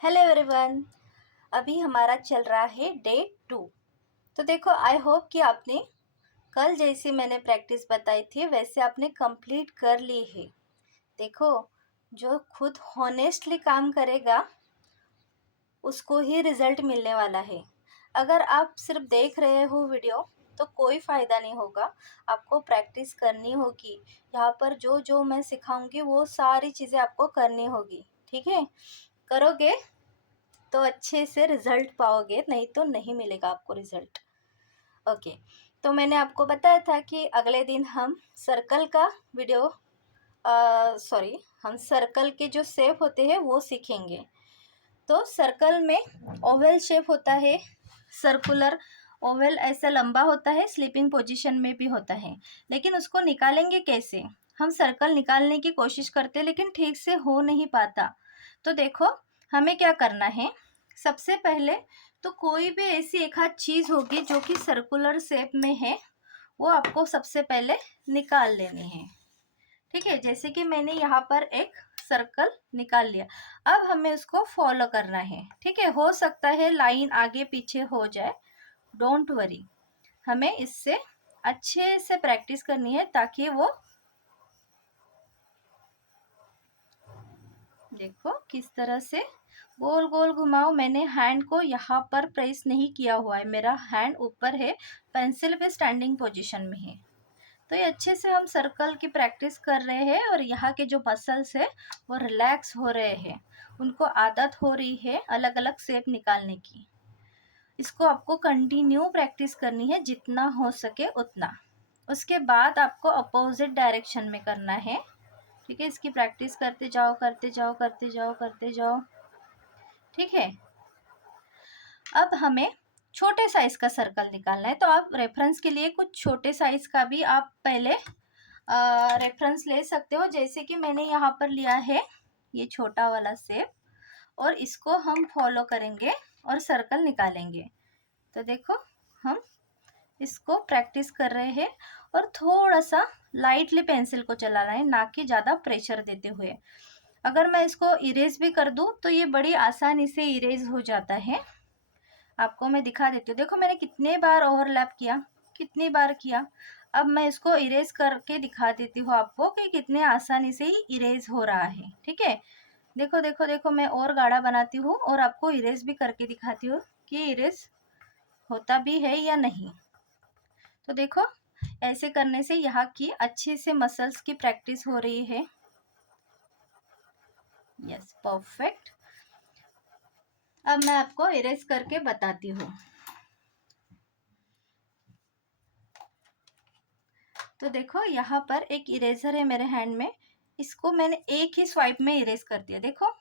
Hello everyone. अभी हमारा चल रहा है डे 2। तो देखो, आई होप कि आपने कल जैसी मैंने प्रैक्टिस बताई थी वैसे आपने कंप्लीट कर ली है। देखो, जो खुद हॉनेस्टली काम करेगा उसको ही रिजल्ट मिलने वाला है। अगर आप सिर्फ देख रहे हो वीडियो तो कोई फ़ायदा नहीं होगा। आपको प्रैक्टिस करनी होगी। यहाँ पर जो जो मैं सिखाऊंगी वो सारी चीज़ें आपको करनी होगी। ठीक है, करोगे तो अच्छे से रिजल्ट पाओगे, नहीं तो नहीं मिलेगा आपको रिजल्ट। ओके, तो मैंने आपको बताया था कि अगले दिन हम सर्कल का वीडियो सॉरी हम सर्कल के जो शेप होते हैं वो सीखेंगे। तो सर्कल में ओवल शेप होता है, सर्कुलर ओवल ऐसा लंबा होता है, स्लीपिंग पोजीशन में भी होता है। लेकिन उसको निकालेंगे कैसे? हम सर्कल निकालने की कोशिश करते हैं लेकिन ठीक से हो नहीं पाता। तो देखो, हमें क्या करना है। सबसे पहले तो कोई भी ऐसी एक आध चीज़ होगी जो कि सर्कुलर शेप में है, वो आपको सबसे पहले निकाल लेनी है। ठीक है, जैसे कि मैंने यहाँ पर एक सर्कल निकाल लिया। अब हमें उसको फॉलो करना है। ठीक है, हो सकता है लाइन आगे पीछे हो जाए, डोंट वरी। हमें इससे अच्छे से प्रैक्टिस करनी है ताकि वो, देखो किस तरह से गोल गोल घुमाओ। मैंने हैंड को यहाँ पर प्रेस नहीं किया हुआ है, मेरा हैंड ऊपर है, पेंसिल पे स्टैंडिंग पोजीशन में है। तो ये अच्छे से हम सर्कल की प्रैक्टिस कर रहे हैं और यहाँ के जो मसल्स है वो रिलैक्स हो रहे हैं, उनको आदत हो रही है अलग अलग शेप निकालने की। इसको आपको कंटिन्यू प्रैक्टिस करनी है जितना हो सके उतना। उसके बाद आपको अपोजिट डायरेक्शन में करना है। ठीक है, इसकी प्रैक्टिस करते जाओ करते जाओ करते जाओ करते जाओ। ठीक है, अब हमें छोटे साइज का सर्कल निकालना है। तो आप रेफरेंस के लिए कुछ छोटे साइज का भी आप पहले रेफरेंस ले सकते हो। जैसे कि मैंने यहाँ पर लिया है ये छोटा वाला शेप, और इसको हम फॉलो करेंगे और सर्कल निकालेंगे। तो देखो, हम इसको प्रैक्टिस कर रहे हैं और थोड़ा सा लाइटली पेंसिल को चलाना है, ना कि ज़्यादा प्रेशर देते हुए। अगर मैं इसको इरेज भी कर दूँ तो ये बड़ी आसानी से इरेज हो जाता है। आपको मैं दिखा देती हूँ। देखो, मैंने कितने बार ओवरलैप किया, कितनी बार किया। अब मैं इसको इरेज करके दिखा देती हूँ आपको कि कितने आसानी से ही इरेज हो रहा है। ठीक है, देखो देखो देखो, मैं और गाढ़ा बनाती हूँ और आपको इरेज भी करके दिखाती हूँ कि इरेज होता भी है या नहीं। तो देखो, ऐसे करने से यहाँ की अच्छे से मसल्स की प्रैक्टिस हो रही है। Yes, perfect. अब मैं आपको इरेज करके बताती हूँ। तो देखो, यहाँ पर एक इरेजर है मेरे हैंड में, इसको मैंने एक ही स्वाइप में इरेज कर दिया। देखो,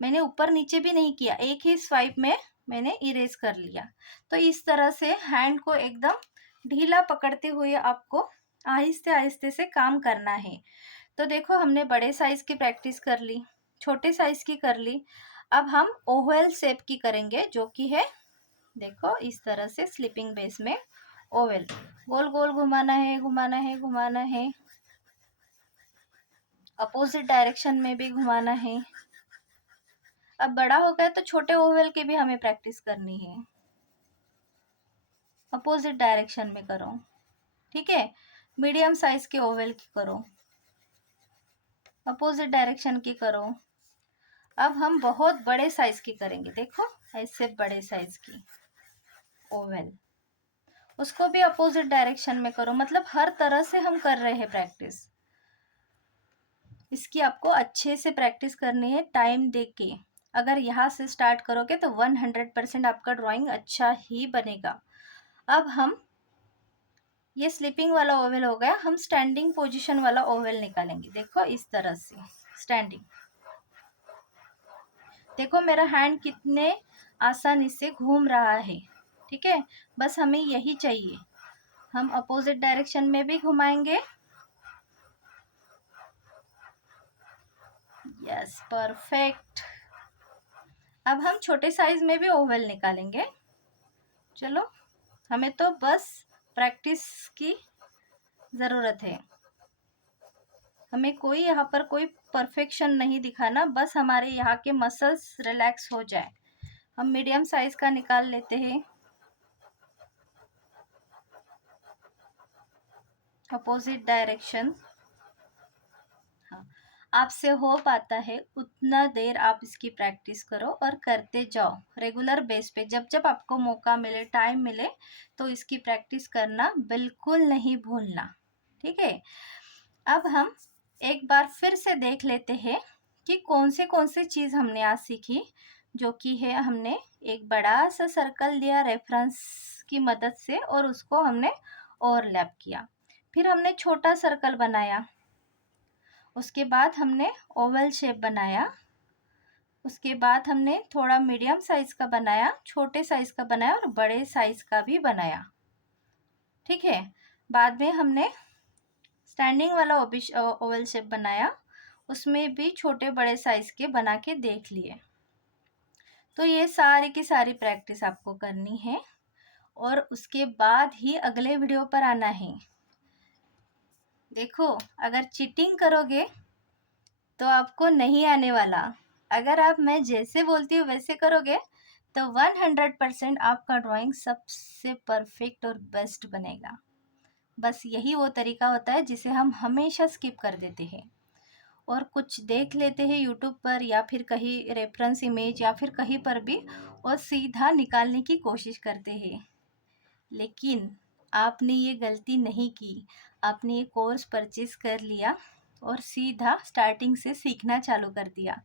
मैंने ऊपर नीचे भी नहीं किया, एक ही स्वाइप में मैंने इरेज कर लिया। तो इस तरह से हैंड को एकदम ढीला पकड़ते हुए आपको आहिस्ते आहिस्ते से काम करना है। तो देखो, हमने बड़े साइज की प्रैक्टिस कर ली, छोटे साइज की कर ली। अब हम ओवल शेप की करेंगे, जो कि है, देखो इस तरह से स्लीपिंग बेस में ओवल गोल गोल घुमाना है, घुमाना है, घुमाना है। अपोजिट डायरेक्शन में भी घुमाना है। अब बड़ा हो गया तो छोटे ओवल की भी हमें प्रैक्टिस करनी है। अपोजिट डायरेक्शन में करो। ठीक है, मीडियम साइज के ओवल की करो, अपोजिट डायरेक्शन की करो। अब हम बहुत बड़े साइज की करेंगे। देखो, ऐसे बड़े साइज की ओवल, उसको भी अपोजिट डायरेक्शन में करो। मतलब हर तरह से हम कर रहे हैं प्रैक्टिस। इसकी आपको अच्छे से प्रैक्टिस करनी है टाइम दे के। अगर यहाँ से स्टार्ट करोगे तो 100% आपका ड्राइंग अच्छा ही बनेगा। अब हम, ये स्लीपिंग वाला ओवल हो गया, हम स्टैंडिंग पोजीशन वाला ओवल निकालेंगे। देखो इस तरह से स्टैंडिंग। देखो, मेरा हैंड कितने आसानी से घूम रहा है। ठीक है, बस हमें यही चाहिए। हम अपोजिट डायरेक्शन में भी घुमाएंगे। Yes, perfect. अब हम छोटे साइज में भी ओवल निकालेंगे। चलो, हमें तो बस प्रैक्टिस की ज़रूरत है। हमें कोई यहाँ पर कोई परफेक्शन नहीं दिखाना, बस हमारे यहाँ के मसल्स रिलैक्स हो जाए। हम मीडियम साइज का निकाल लेते हैं, अपोजिट डायरेक्शन। हाँ, आपसे हो पाता है उतना देर आप इसकी प्रैक्टिस करो और करते जाओ रेगुलर बेस पे। जब जब आपको मौका मिले, टाइम मिले, तो इसकी प्रैक्टिस करना बिल्कुल नहीं भूलना। ठीक है, अब हम एक बार फिर से देख लेते हैं कि कौन से चीज़ हमने आज सीखी, जो कि है हमने एक बड़ा सा सर्कल लिया रेफरेंस की मदद से और उसको हमने ओवरलैप किया। फिर हमने छोटा सर्कल बनाया, उसके बाद हमने ओवल शेप बनाया, उसके बाद हमने थोड़ा मीडियम साइज का बनाया, छोटे साइज का बनाया और बड़े साइज का भी बनाया। ठीक है, बाद में हमने स्टैंडिंग वाला ओवल शेप बनाया, उसमें भी छोटे बड़े साइज के बना के देख लिए। तो ये सारी की सारी प्रैक्टिस आपको करनी है और उसके बाद ही अगले वीडियो पर आना है। देखो, अगर चीटिंग करोगे तो आपको नहीं आने वाला। अगर आप मैं जैसे बोलती हूँ वैसे करोगे तो 100% आपका ड्राइंग सबसे परफेक्ट और बेस्ट बनेगा। बस यही वो तरीका होता है जिसे हम हमेशा स्किप कर देते हैं और कुछ देख लेते हैं यूट्यूब पर या फिर कहीं रेफरेंस इमेज या फिर कहीं पर भी और सीधा निकालने की कोशिश करते हैं। लेकिन आपने ये गलती नहीं की, आपने ये कोर्स परचेज कर लिया और सीधा स्टार्टिंग से सीखना चालू कर दिया।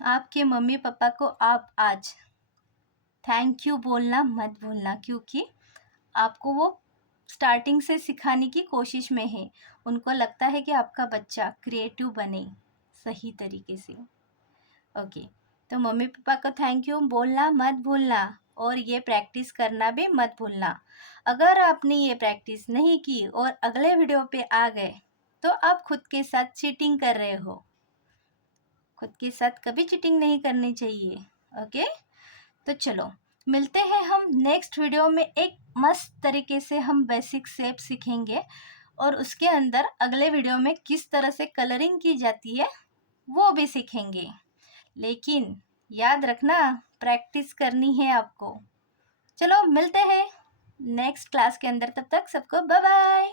आपके मम्मी पापा को आप आज थैंक यू बोलना मत भूलना, क्योंकि आपको वो स्टार्टिंग से सिखाने की कोशिश में है। उनको लगता है कि आपका बच्चा क्रिएटिव बने सही तरीके से। ओके, तो मम्मी पापा को थैंक यू बोलना मत भूलना और ये प्रैक्टिस करना भी मत भूलना। अगर आपने ये प्रैक्टिस नहीं की और अगले वीडियो पे आ गए तो आप खुद के साथ चीटिंग कर रहे हो। खुद के साथ कभी चीटिंग नहीं करनी चाहिए। ओके, तो चलो मिलते हैं हम नेक्स्ट वीडियो में। एक मस्त तरीके से हम बेसिक शेप सीखेंगे और उसके अंदर अगले वीडियो में किस तरह से कलरिंग की जाती है वो भी सीखेंगे। लेकिन याद रखना, प्रैक्टिस करनी है आपको। चलो मिलते हैं नेक्स्ट क्लास के अंदर, तब तक सबको बाय बाय।